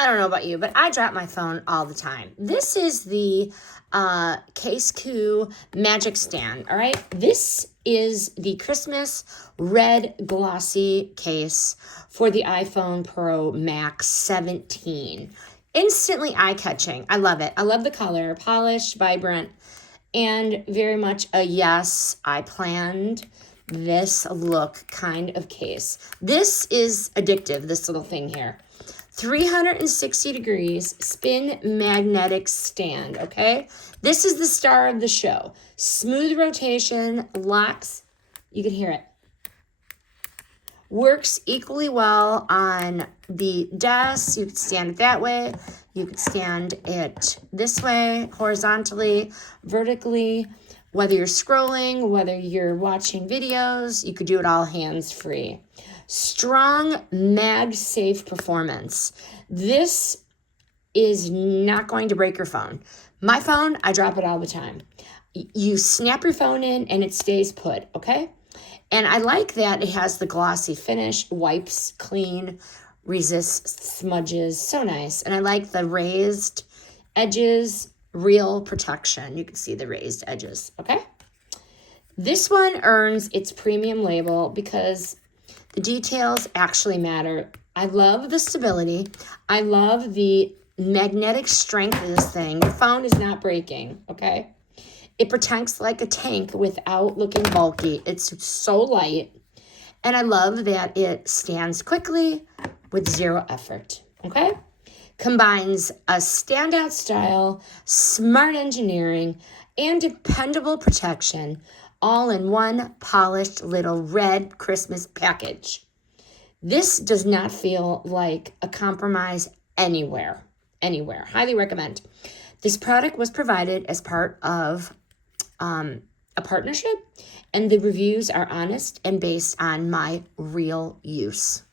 I don't know about you, but I drop my phone all the time. This is the CASEKOO Magic Stand, all right? This is the Christmas red glossy case for the iPhone Pro Max 17. Instantly eye-catching. I love it. I love the color. Polished, vibrant, and very much a yes, I planned this look kind of case. This is addictive, this little thing here. 360 degrees spin magnetic stand, okay? This is the star of the show. Smooth rotation, locks, you can hear it. Works equally well on the desk. You can stand it that way. You can stand it this way, horizontally, vertically. Whether you're scrolling, whether you're watching videos, you could do it all hands-free. Strong MagSafe performance. This is not going to break your phone. My phone, I drop it all the time. You snap your phone in and it stays put, okay? And I like that it has the glossy finish, wipes clean, resists smudges, so nice. And I like the raised edges, real protection. You can see the raised edges, okay? This one earns its premium label because the details actually matter. I love the stability. I love the magnetic strength of this thing. Your phone is not breaking, okay? It protects like a tank without looking bulky. It's so light. And I love that it stands quickly with zero effort, okay? Combines a standout style, smart engineering, and dependable protection all in one polished little red Christmas package. This does not feel like a compromise anywhere. Highly recommend. This product was provided as part of a partnership, and the reviews are honest and based on my real use.